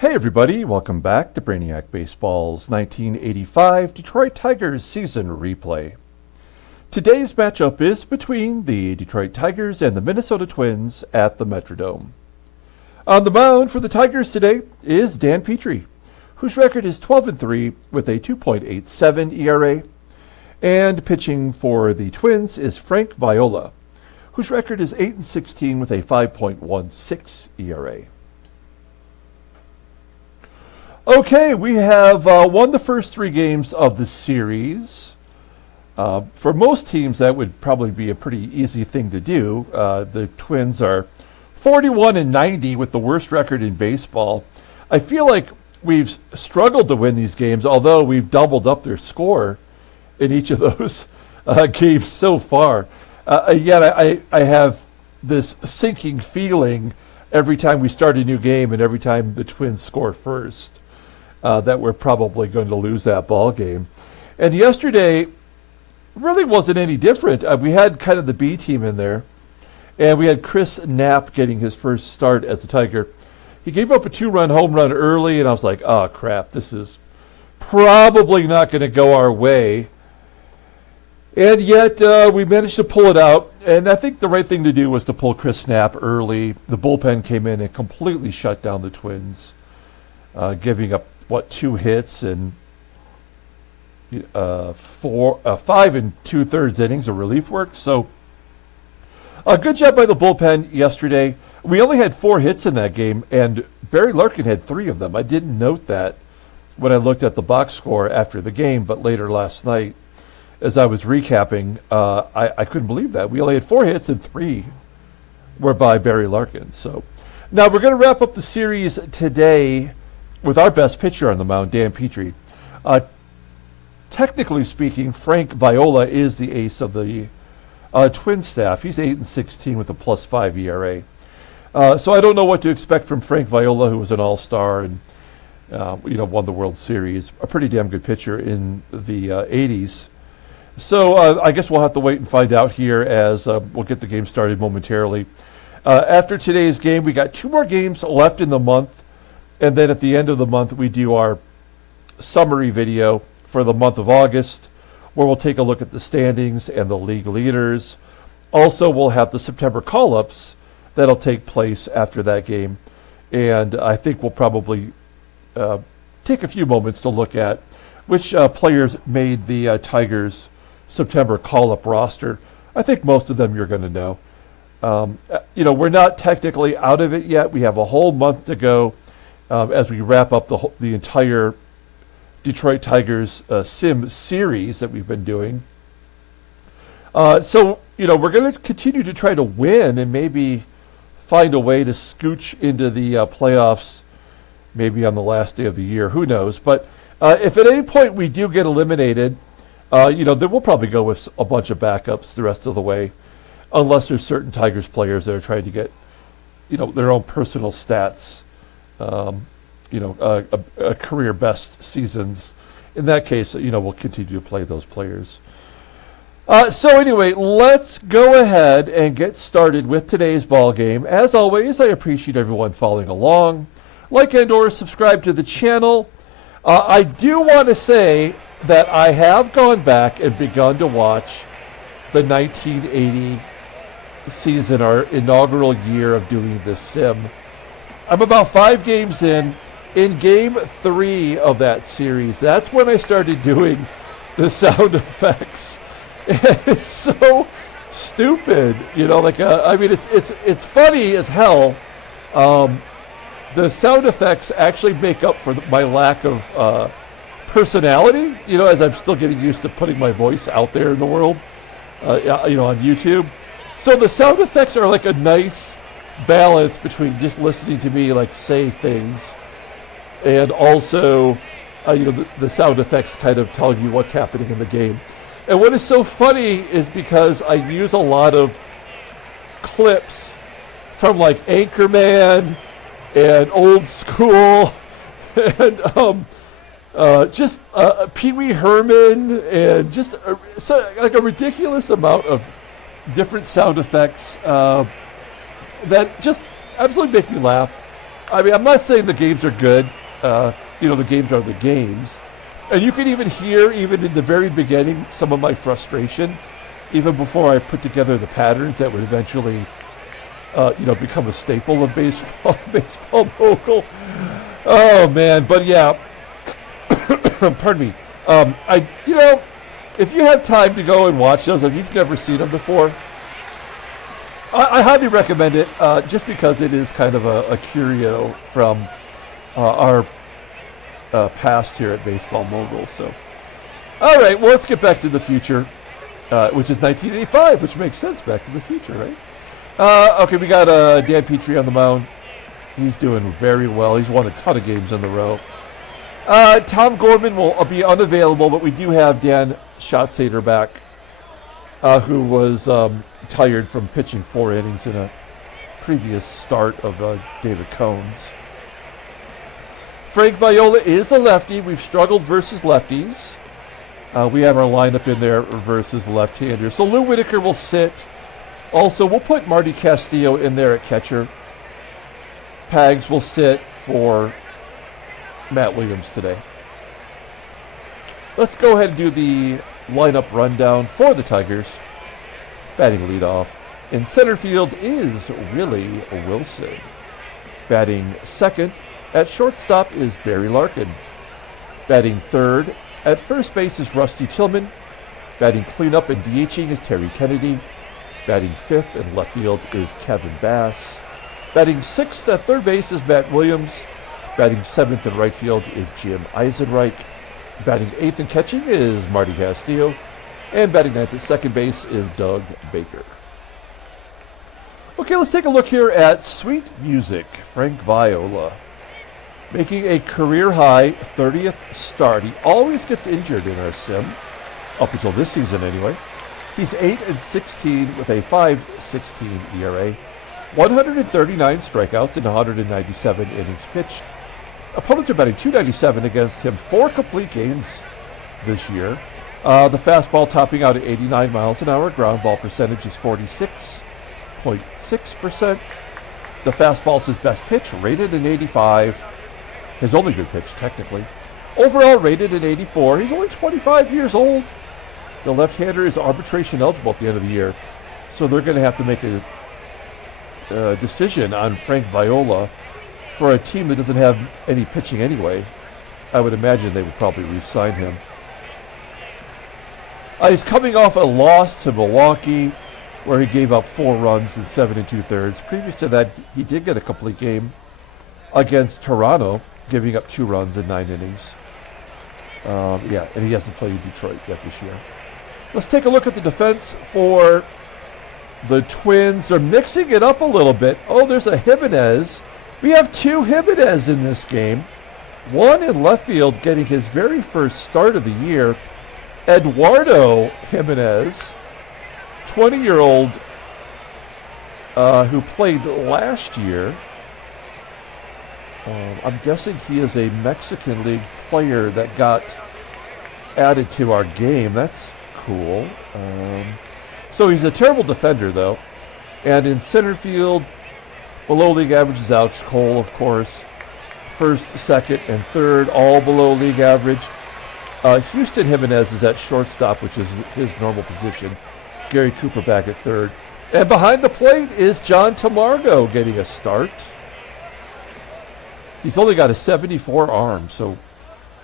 Hey everybody, welcome back to Brainiac Baseball's 1985 Detroit Tigers season replay. Today's matchup is between the Detroit Tigers and the Minnesota Twins at the Metrodome. On the mound for the Tigers today is Dan Petry, whose record is 12-3 with a 2.87 ERA. And pitching for the Twins is Frank Viola, whose record is 8-16 with a 5.16 ERA. Okay, we have won the first three games of the series. For most teams, that would probably be a pretty easy thing to do. The Twins are 41-90 with the worst record in baseball. I feel like we've struggled to win these games, although we've doubled up their score in each of those games so far. Yet I have this sinking feeling every time we start a new game and every time the Twins score first. That we're probably going to lose that ball game. And yesterday really wasn't any different. We had kind of the B team in there, and we had Chris Knapp getting his first start as a Tiger. He gave up a 2-run home run early, and I was like, oh, crap, this is probably not going to go our way. And yet we managed to pull it out, and I think the right thing to do was to pull Chris Knapp early. The bullpen came in and completely shut down the Twins, giving up 2 hits and 5 2/3 innings of relief work. So a good job by the bullpen yesterday. We only had 4 hits in that game, and Barry Larkin had 3 of them. I didn't note that when I looked at the box score after the game, but later last night as I was recapping, I couldn't believe that. We only had 4 hits and 3 were by Barry Larkin. So now we're going to wrap up the series today with our best pitcher on the mound, Dan Petry. Technically speaking, Frank Viola is the ace of the Twin staff. He's 8-16 with a +5 ERA. So I don't know what to expect from Frank Viola, who was an all-star and won the World Series. A pretty damn good pitcher in the 80s. So I guess we'll have to wait and find out here as we'll get the game started momentarily. After today's game, we got 2 more games left in the month. And then at the end of the month, we do our summary video for the month of August, where we'll take a look at the standings and the league leaders. Also, we'll have the September call-ups that'll take place after that game. And I think we'll probably take a few moments to look at which players made the Tigers' September call-up roster. I think most of them you're going to know. We're not technically out of it yet. We have a whole month to go. As we wrap up the entire Detroit Tigers sim series that we've been doing. So we're going to continue to try to win and maybe find a way to scooch into the playoffs maybe on the last day of the year. Who knows? But if at any point we do get eliminated, then we'll probably go with a bunch of backups the rest of the way, unless there's certain Tigers players that are trying to get their own personal stats. A career best seasons. In that case, we'll continue to play those players. So anyway, let's go ahead and get started with today's ball game. As always, I appreciate everyone following along. Like and or subscribe to the channel. I do want to say that I have gone back and begun to watch the 1980 season, our inaugural year of doing this sim. I'm about 5 games in. In game 3 of that series, that's when I started doing the sound effects. It's so stupid, it's funny as hell. The sound effects actually make up for my lack of personality, as I'm still getting used to putting my voice out there in the world, on YouTube. So the sound effects are like a nice balance between just listening to me say things and also the sound effects kind of telling you what's happening in the game. And what is so funny is because I use a lot of clips from Anchorman and Old School and just Pee Wee Herman and just a ridiculous amount of different sound effects that just absolutely make me laugh. I mean, I'm not saying the games are good. The games are the games. And you can even hear, even in the very beginning, some of my frustration, even before I put together the patterns that would eventually, become a staple of baseball mogul. Oh, man. But, yeah. Pardon me. If you have time to go and watch those, if you've never seen them before, I highly recommend it, just because it is kind of a curio from our past here at Baseball Mogul. So, all right, well, let's get Back to the Future, which is 1985, which makes sense. Back to the Future, right? Okay, we got Dan Petry on the mound. He's doing very well. He's won a ton of games in a row. Tom Gorman will be unavailable, but we do have Dan Schatzeder back, who was tired from pitching 4 innings in a previous start of David Cohn's. Frank Viola is a lefty. We've struggled versus lefties. We have our lineup in there versus left-handers. So Lou Whitaker will sit. Also, we'll put Marty Castillo in there at catcher. Pags will sit for Matt Williams today. Let's go ahead and do the lineup rundown for the Tigers. Batting leadoff in center field is Willie Wilson. Batting second at shortstop is Barry Larkin. Batting third at first base is Rusty Tillman. Batting cleanup and DHing is Terry Kennedy. Batting fifth in left field is Kevin Bass. Batting sixth at third base is Matt Williams. Batting seventh in right field is Jim Eisenreich. Batting eighth and catching is Marty Castillo. And batting ninth at second base is Doug Baker. Okay, let's take a look here at Sweet Music, Frank Viola. Making a career-high 30th start. He always gets injured in our sim, up until this season anyway. He's 8-16 with a 5.16 ERA, 139 strikeouts in 197 innings pitched. Opponents are batting .297 against him, 4 complete games this year. The fastball topping out at 89 miles an hour. Ground ball percentage is 46.6%. The fastball's his best pitch, rated an 85. His only good pitch, technically. Overall rated an 84. He's only 25 years old. The left-hander is arbitration eligible at the end of the year. So they're going to have to make a decision on Frank Viola for a team that doesn't have any pitching anyway. I would imagine they would probably re-sign him. He's coming off a loss to Milwaukee, where he gave up 4 runs in 7 2/3. Previous to that, he did get a complete game against Toronto, giving up 2 runs in 9 innings. And he hasn't played Detroit yet this year. Let's take a look at the defense for the Twins. They're mixing it up a little bit. Oh, there's a Jimenez. We have 2 Jimenez in this game. One in left field, getting his very first start of the year. Eduardo Jimenez, 20-year-old who played last year. I'm guessing he is a Mexican League player that got added to our game. That's cool. So he's a terrible defender, though. And in center field, below league average is Alex Cole, of course. First, second, and third, all below league average. Houston Jimenez is at shortstop, which is his normal position. Gary Cooper back at third. And behind the plate is John Tamargo getting a start. He's only got a 74 arm, so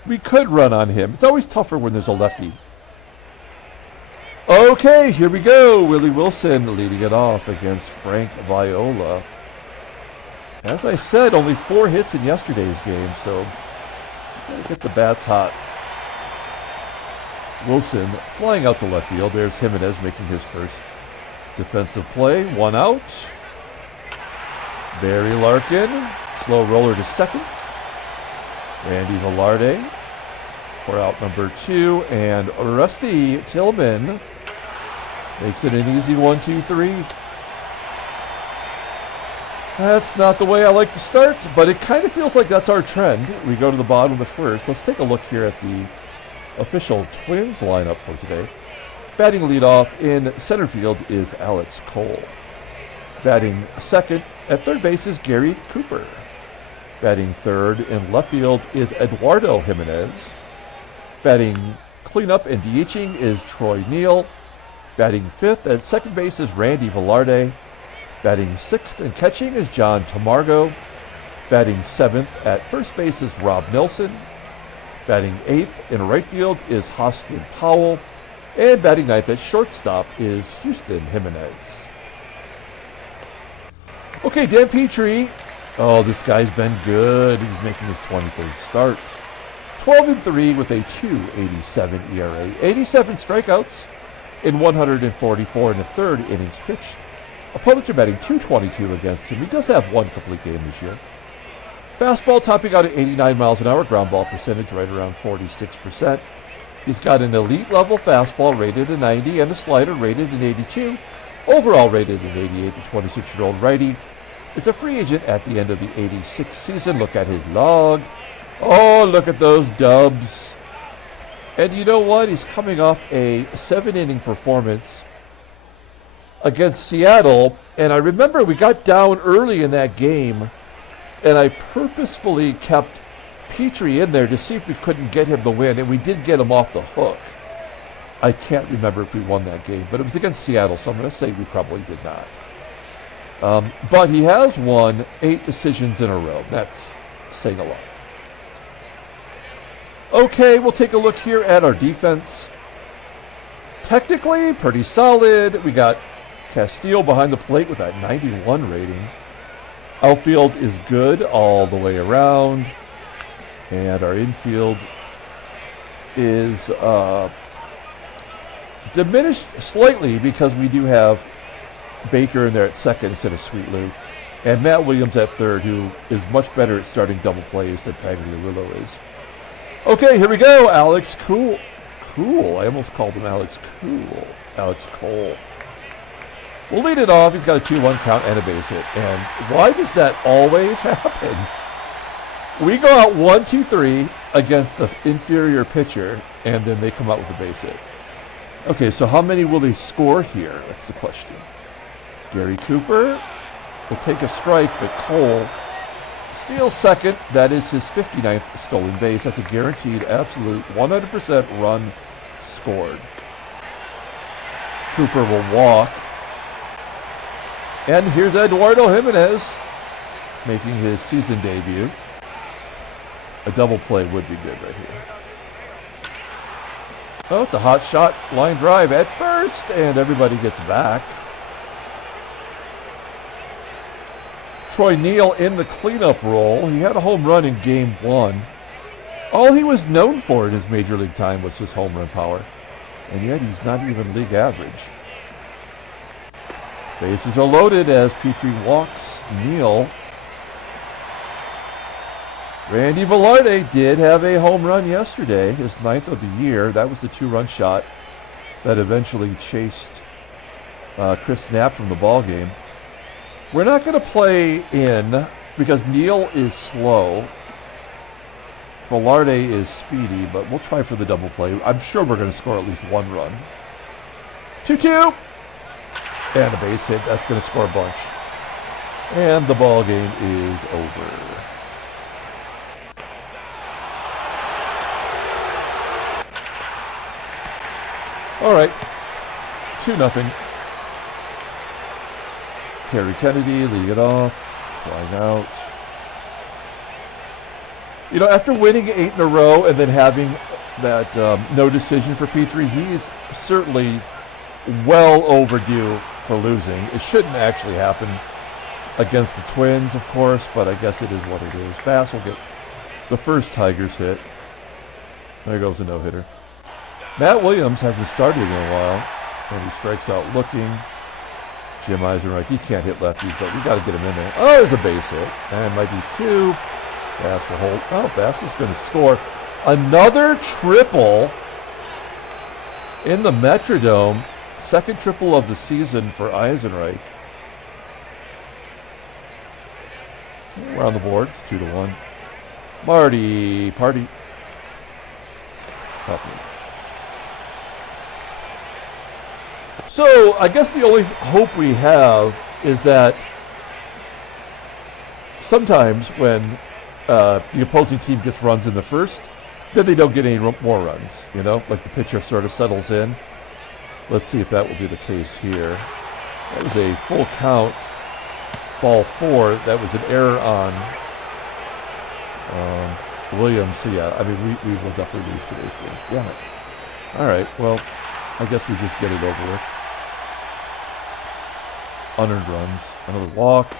we could run on him. It's always tougher when there's a lefty. Okay, here we go. Willie Wilson leading it off against Frank Viola. As I said, only 4 hits in yesterday's game, so gotta get the bats hot. Wilson flying out to left field. There's Jimenez making his first defensive play. 1 out. Barry Larkin, slow roller to second. Randy Velarde for out number 2. And Rusty Tillman makes it an easy 1-2-3. That's not the way I like to start, but it kind of feels like that's our trend. We go to the bottom of the first. Let's take a look here at the official Twins lineup for today. Batting leadoff in center field is Alex Cole. Batting second at third base is Gary Cooper. Batting third in left field is Eduardo Jimenez. Batting cleanup and DHing is Troy NEEL. Batting fifth at second base is Randy Velarde. Batting sixth and catching is John TAMARGO. Batting seventh at first base is Rob Nelson. Batting eighth in right field is Hosken Powell. And batting ninth at shortstop is Houston Jimenez. Okay, Dan Petry. Oh, this guy's been good. He's making his 23rd start. 12-3 with a 2.87 ERA. 87 strikeouts in 144 and a third innings pitched. Opponents are batting .222 against him. He does have one complete game this year. Fastball topping out at 89 miles an hour. Ground ball percentage right around 46%. He's got an elite level fastball rated at 90 and a slider rated at 82. Overall rated at 88. The 26-year-old righty is a free agent at the end of the 86 season. Look at his log. Oh, look at those dubs. And you know what? He's coming off a 7-inning performance against Seattle. And I remember we got down early in that game, and I purposefully kept Petry in there to see if we couldn't get him to win, and we did get him off the hook. I can't remember if we won that game, but it was against Seattle, so I'm going to say we probably did not. But he has won 8 decisions in a row. That's saying a lot. Okay, we'll take a look here at our defense. Technically, pretty solid. We got Castillo behind the plate with that 91 rating. Outfield is good all the way around. And our infield is diminished slightly because we do have Baker in there at second instead of Sweet Lou. And Matt Williams at third, who is much better at starting double plays than Pagliarulo is. Okay, here we go. Alex Cool. I almost called him Alex Cool. Alex Cole. We'll lead it off. He's got a 2-1 count and a base hit. And why does that always happen? We go out 1-2-3 against the inferior pitcher, and then they come out with a base hit. Okay, so how many will they score here? That's the question. Gary Cooper will take a strike, but Cole steals second. That is his 59th stolen base. That's a guaranteed, absolute 100% run scored. Cooper will walk. And here's Eduardo Jimenez making his season debut. A double play would be good right here. Oh, it's a hot shot line drive at first, and everybody gets back. Troy NEEL in the cleanup role. He had a home run in game 1. All he was known for in his major league time was his home run power, and yet he's not even league average. Bases are loaded as Petry walks NEEL. Randy Velarde did have a home run yesterday, his 9th of the year. That was the 2-run shot that eventually chased Chris Knapp from the ball game. We're not going to play in because NEEL is slow. Velarde is speedy, but we'll try for the double play. I'm sure we're going to score at least 1 run. 2-2. And a base hit. That's going to score a bunch. And the ball game is over. All right, 2-0. Terry Kennedy leading it off, flying out. You know, after winning 8 in a row and then having that no decision for Petry, he's certainly well overdue for losing. It shouldn't actually happen against the Twins, of course, but I guess it is what it is. Bass will get the first Tigers hit. There goes a no-hitter. Matt Williams hasn't started in a while, and he strikes out looking. Jim Eisenreich, he can't hit lefties, but we got to get him in there. Oh, there's a base hit, and it might be 2. Bass will hold. Oh, Bass is going to score another triple in the Metrodome. Second triple of the season for Eisenreich. We're on the board. It's 2-1. Marty, party. Help me. So I guess the only hope we have is that sometimes when the opposing team gets runs in the first, then they don't get any more runs, you know, like the pitcher sort of settles in. Let's see if that will be the case here. That was a full count, ball 4. That was an error on Williams. So yeah, I mean, we will definitely lose today's game. Damn it. All right, well, I guess we just get it over with. Unearned runs, another walk.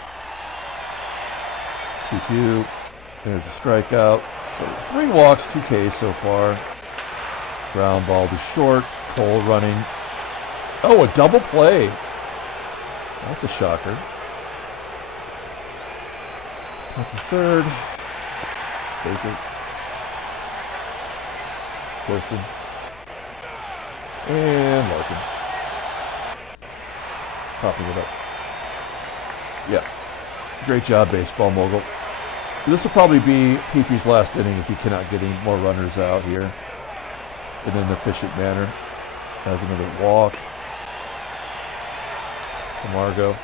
2-2. There's a strikeout. So 3 walks, 2 Ks so far. Ground ball to short. Cole running. Oh, a double play. That's a shocker. Top of third. Baker. Corson. And Larkin. Popping it up. Yeah. Great job, baseball mogul. This will probably be Petry's last inning if he cannot get any more runners out here in an efficient manner. Has another walk. Tamargo.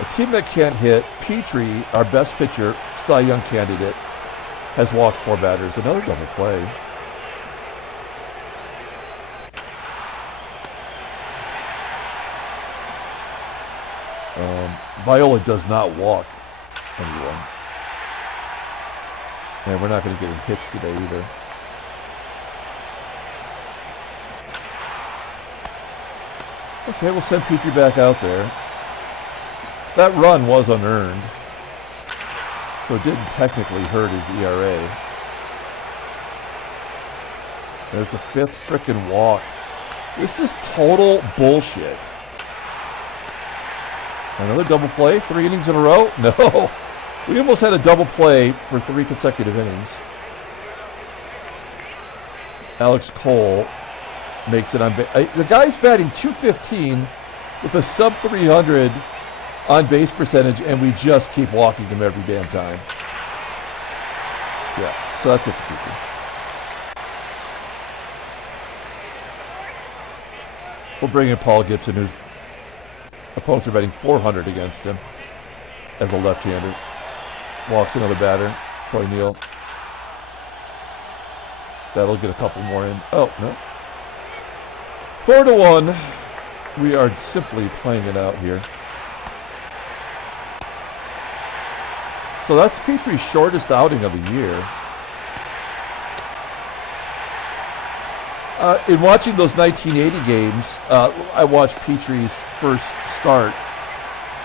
A team that can't hit. Petry, our best pitcher, Cy Young candidate, has walked 4 batters. Another double play. Viola does not walk anyone. And we're not going to get any hits today either. Okay, we'll send Petry back out there. That run was unearned, so it didn't technically hurt his ERA. There's the 5th frickin' walk. This is total bullshit. Another double play, 3 innings in a row? No. We almost had a double play for 3 consecutive innings. Alex Cole makes it on base. The guy's batting .215 with a sub 300 on base percentage, and we just keep walking him every damn time. Yeah, so that's it for Petry. We'll bring in Paul Gibson, whose opponents are batting .400 against him as a left-hander. Walks another batter, Troy Neal. That'll get a couple more in. Oh, no. 4-1. We are simply playing it out here. So that's Petry's shortest outing of the year. In watching those 1980 games, I watched Petry's first start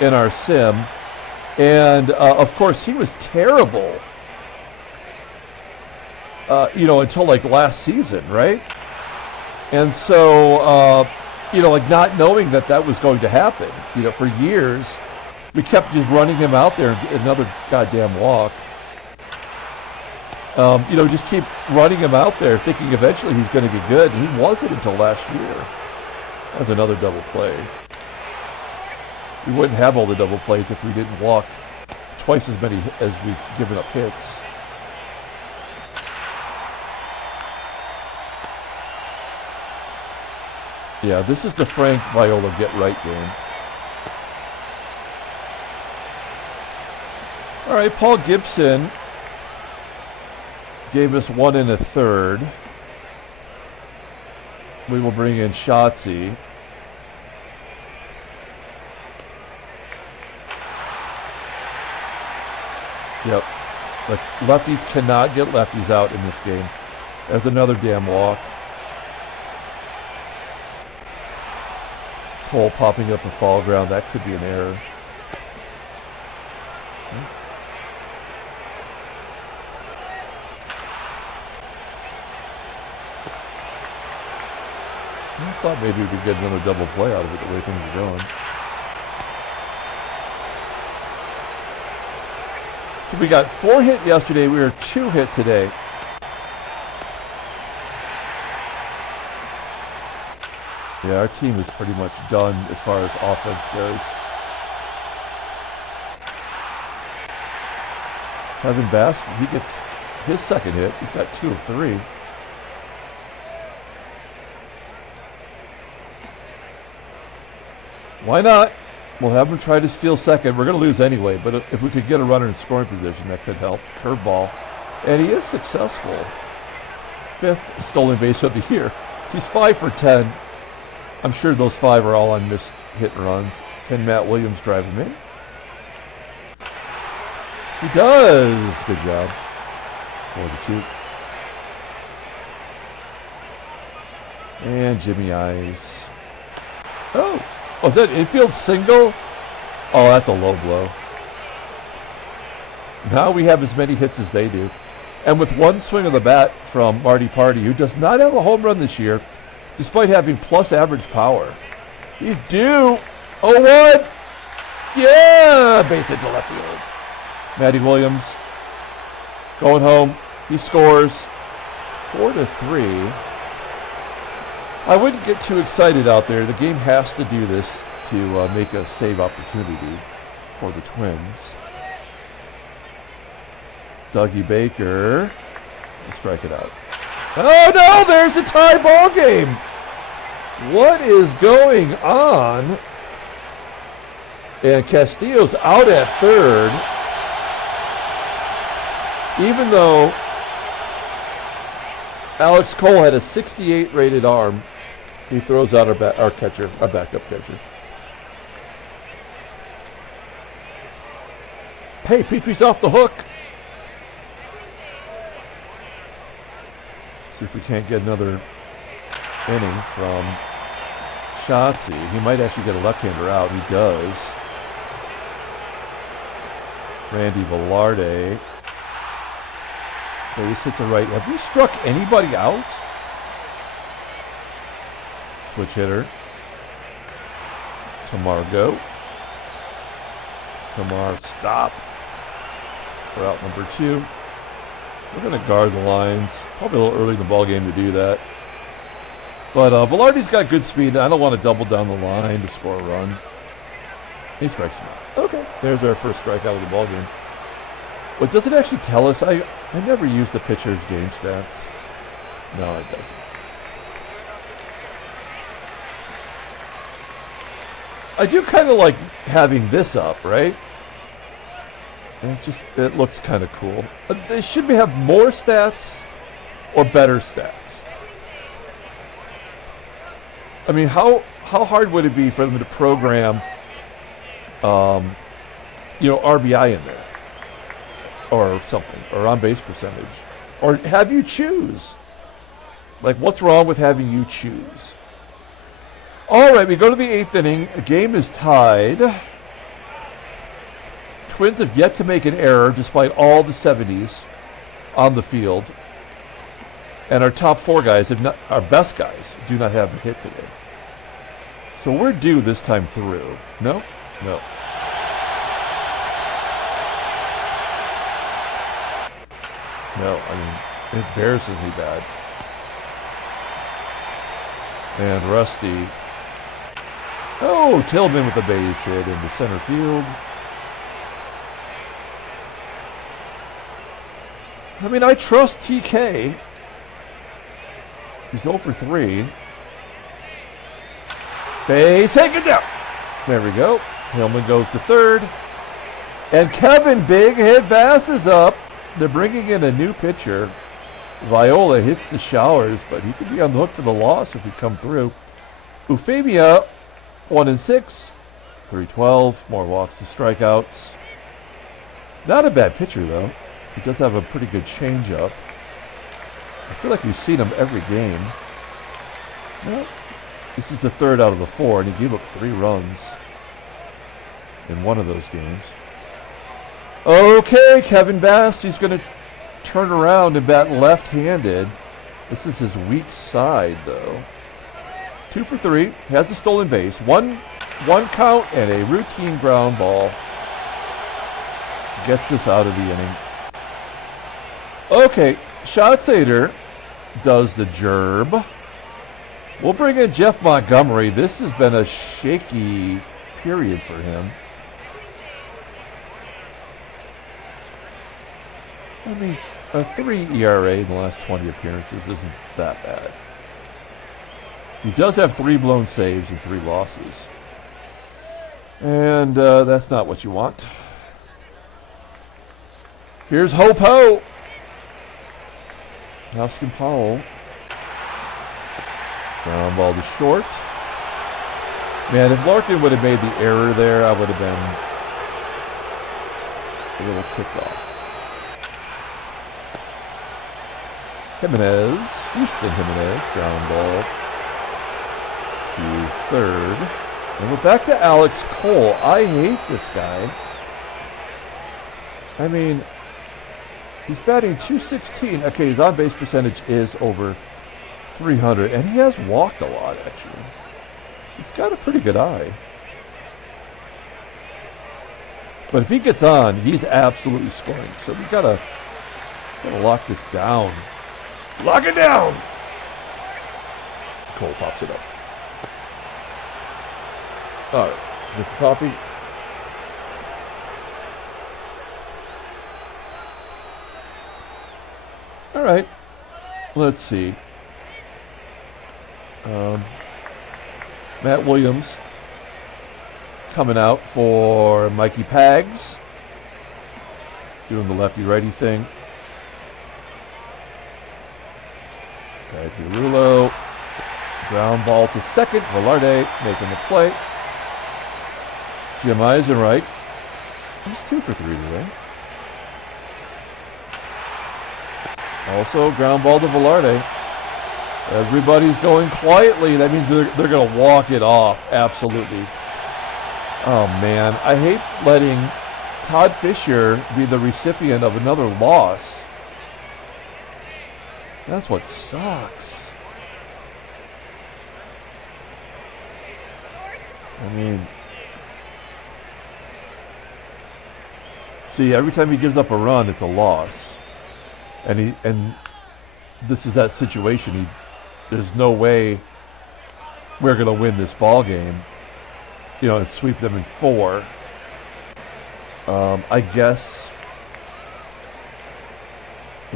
in our sim. And, of course, he was terrible, until, like, last season, right? And so, like, not knowing that was going to happen, for years, we kept just running him out there and another goddamn walk. Just keep running him out there thinking eventually he's going to get good, and he wasn't until last year. That was another double play. We wouldn't have all the double plays if we didn't walk twice as many as we've given up hits. Yeah, this is the Frank Viola get right game. All right, Paul Gibson gave us 1 1/3. We will bring in Shotzi. Yep. Like, lefties cannot get lefties out in this game. There's another damn walk. Cole popping up a foul ground. That could be an error. I thought maybe we could get another double play out of it the way things are going. So we got 4 hit yesterday. We were 2 hit today. Yeah, our team is pretty much done as far as offense goes. Kevin Bask, he gets his second hit. He's got 2 of 3. Why not? We'll have him try to steal second. We're going to lose anyway, but if we could get a runner in scoring position, that could help. Curveball. And he is successful. 5th stolen base of the year. He's 5 for 10. I'm sure those 5 are all on missed hit and runs. Can Matt Williams drive him in? He does. Good job. 4-2. And Jimmy Ice. Oh, is that infield single? Oh, that's a low blow. Now we have as many hits as they do. And with one swing of the bat from Marty Party, who does not have a home run this year, despite having plus average power. He's due. 0-1. Yeah, base hit to left field. Matty Williams going home. He scores 4-3. I wouldn't get too excited out there. The game has to do this to make a save opportunity for the Twins. Dougie Baker will strike it out. Oh no, there's a tie ball game. What is going on? And Castillo's out at third. Even though Alex Cole had a 68 rated arm, he throws out our backup catcher. Hey, Petry's off the hook. See if we can't get another inning from Shotzi. He might actually get a left-hander out. He does. Randy Velarde. Base hit to right. Have you struck anybody out? Switch hitter. Tamargo. Stop. For out number 2. We're going to guard the lines. Probably a little early in the ball game to do that. But Velarde's got good speed. I don't want to double down the line to score a run. He strikes him out. Okay. There's our first strikeout of the ball game. What does it actually tell us? I never use the pitcher's game stats. No, it doesn't. I do kind of like having this up, right? And it looks kind of cool. They should have more stats or better stats. I mean, how hard would it be for them to program, RBI in there? Or something, or on base percentage, or have you choose. Like, what's wrong with having you choose? All right, we go to the 8th inning. The game is tied. Twins have yet to make an error despite all the 70s on the field. And our top 4 guys, our best guys, do not have a hit today. So we're due this time through. No? No. No, I mean, embarrassingly bad. And Rusty. Oh, Tillman with a base hit into center field. I mean, I trust TK. He's 0 for 3. Base hit, get down. There we go. Tillman goes to third. And Kevin Big Hit Bass is up. They're bringing in a new pitcher. Viola hits the showers, but he could be on the hook for the loss if he come through. Euphemia, 1-6, 312, more walks to strikeouts. Not a bad pitcher, though. He does have a pretty good changeup. I feel like we've seen him every game. Well, this is the 3rd out of the 4, and he gave up 3 runs in one of those games. Okay, Kevin Bass, he's going to turn around and bat left-handed. This is his weak side, though. 2 for 3, has a stolen base. One count and a routine ground ball. Gets us out of the inning. Okay, Schatzader does the gerb. We'll bring in Jeff Montgomery. This has been a shaky period for him. I mean, a 3 ERA in the last 20 appearances isn't that bad. He does have 3 blown saves and 3 losses. And that's not what you want. Here's Hopo. Hosken Powell. Ground ball to short. Man, if Larkin would have made the error there, I would have been a little ticked off. Jimenez, Houston Jimenez, ground ball to third. And we're back to Alex Cole. I hate this guy. I mean, he's batting .216. Okay, his on-base percentage is over 300, and he has walked a lot, actually. He's got a pretty good eye. But if he gets on, he's absolutely scoring. So we gotta lock this down. Lock it down! Cole pops it up. All right, drink the coffee. All right, let's see. Matt Williams coming out for Mikey Pags, doing the lefty-righty thing. Derulo, ground ball to second. Velarde making the play. Jim Eisenreich. He's 2 for 3 today. Also, ground ball to Velarde. Everybody's going quietly. That means they're going to walk it off. Absolutely. Oh, man. I hate letting Todd Fisher be the recipient of another loss. That's what sucks. I mean, see, every time he gives up a run, it's a loss. And this is that situation. There's no way we're going to win this ball game, you know, and sweep them in 4. I guess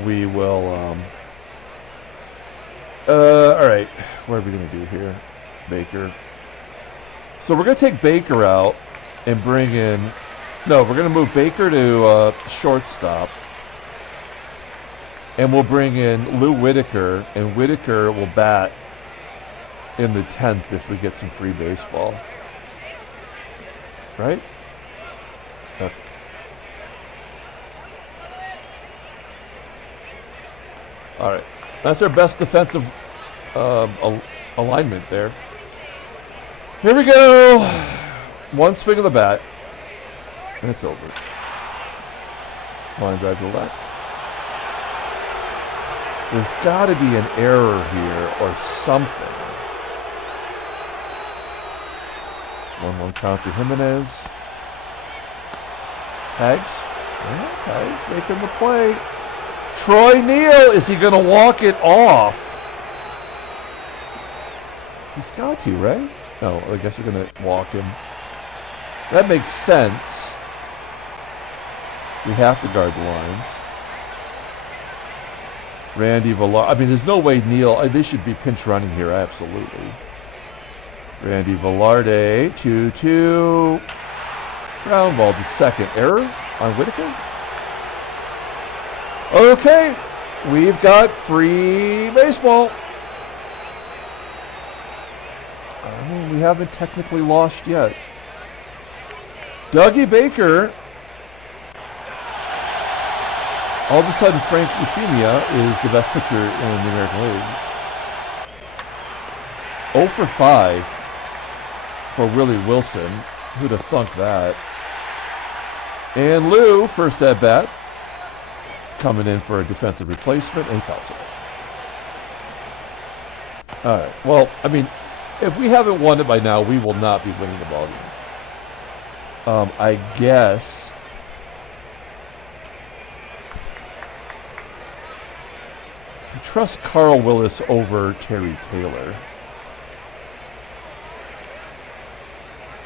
we will. All right, what are we going to do here? Baker. So we're going to take Baker out and bring in. No, we're going to move Baker to shortstop. And we'll bring in Lou Whitaker, and Whitaker will bat in the 10th if we get some free baseball. Right? Okay. All right. That's our best defensive alignment there. Here we go. One swing of the bat, and it's over. Line drive to the left. There's got to be an error here or something. 1-1 count to Jimenez. Tags. Yeah, Tags making the play. Troy Neal, is he going to walk it off? He's got to, right? No, I guess you're going to walk him. That makes sense. We have to guard the lines. Randy Velarde. I mean, there's no way Neal. They should be pinch running here, absolutely. Randy Velarde, 2-2. Ground ball to second. Error on Whitaker. Okay, we've got free baseball. I mean, we haven't technically lost yet. Dougie Baker. All of a sudden, Frank Euphemia is the best pitcher in the American League. 0 for 5 for Willie Wilson. Who'd have thunk that? And Lou, first at bat, coming in for a defensive replacement, and he pops it. All right. Well, I mean, if we haven't won it by now, we will not be winning the ball game. I guess. I trust Carl Willis over Terry Taylor.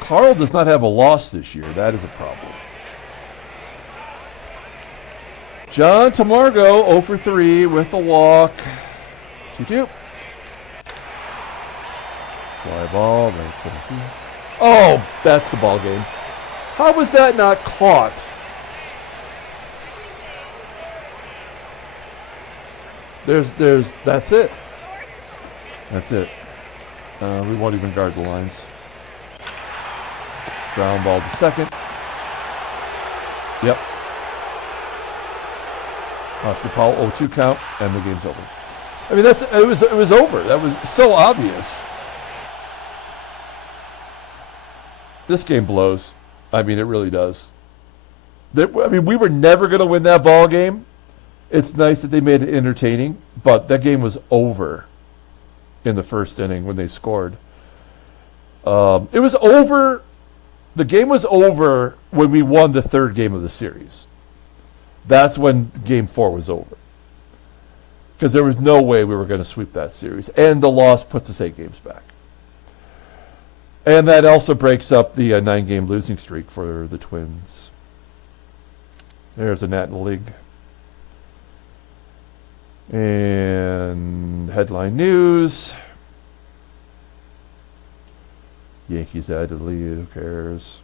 Carl does not have a loss this year. That is a problem. John Tamargo, 0 for 3 with a walk. 2-2. Fly ball. Oh, that's the ball game. How was that not caught? That's it. That's it. We won't even guard the lines. Ground ball to second. Yep. Oscar Powell, 0-2 count, and the game's over. I mean, it was over. That was so obvious. This game blows. I mean, it really does. I mean, we were never going to win that ball game. It's nice that they made it entertaining, but that game was over in the first inning when they scored. It was over. The game was over when we won the third game of the series. That's when Game 4 was over. Because there was no way we were going to sweep that series. And the loss puts us 8 games back. And that also breaks up the 9-game losing streak for the Twins. There's a Nat in the league. And headline news. Yankees added to the lead, who cares?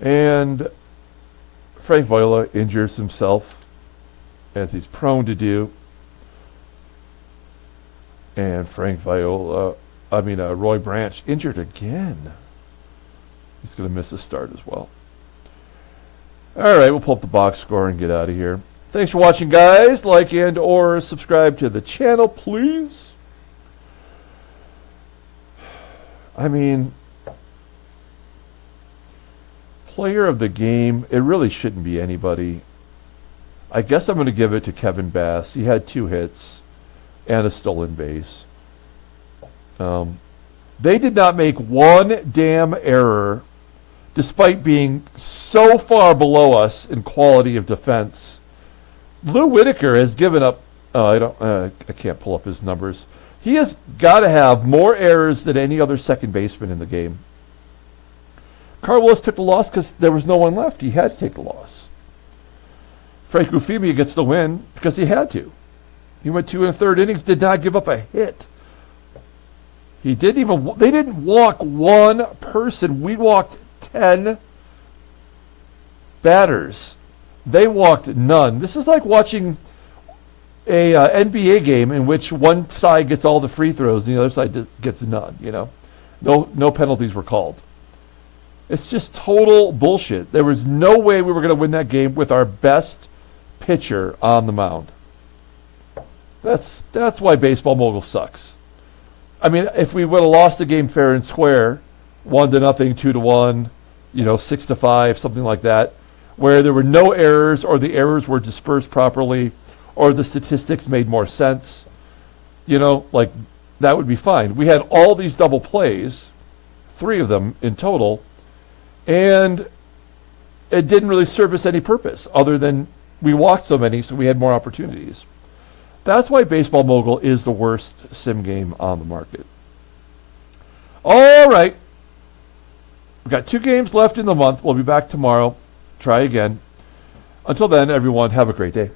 And Frank Viola injures himself, as he's prone to do. And Roy Branch injured again. He's going to miss a start as well. All right, we'll pull up the box score and get out of here. Thanks for watching, guys. Like and or subscribe to the channel, please. I mean, player of the game, it really shouldn't be anybody. I guess I'm going to give it to Kevin Bass. He had 2 hits and a stolen base. They did not make one damn error, despite being so far below us in quality of defense. Lou Whitaker has given up. I can't pull up his numbers. He has got to have more errors than any other second baseman in the game. Carl Willis took the loss because there was no one left. He had to take the loss. Frank Ufemia gets the win because he had to. He went 2 1/3 innings, did not give up a hit. They didn't walk one person. We walked 10 batters. They walked none. This is like watching a NBA game in which one side gets all the free throws and the other side gets none. No penalties were called. It's just total bullshit. There was no way we were going to win that game with our best pitcher on the mound. That's why Baseball Mogul sucks. I mean, if we would have lost the game fair and square, 1-0, 2-1, 6-5, something like that, where there were no errors or the errors were dispersed properly or the statistics made more sense, like that would be fine. We had all these double plays, 3 of them in total, and it didn't really serve us any purpose other than we walked so many, so we had more opportunities. That's why Baseball Mogul is the worst sim game on the market. All right. We've got 2 games left in the month. We'll be back tomorrow. Try again. Until then, everyone, have a great day.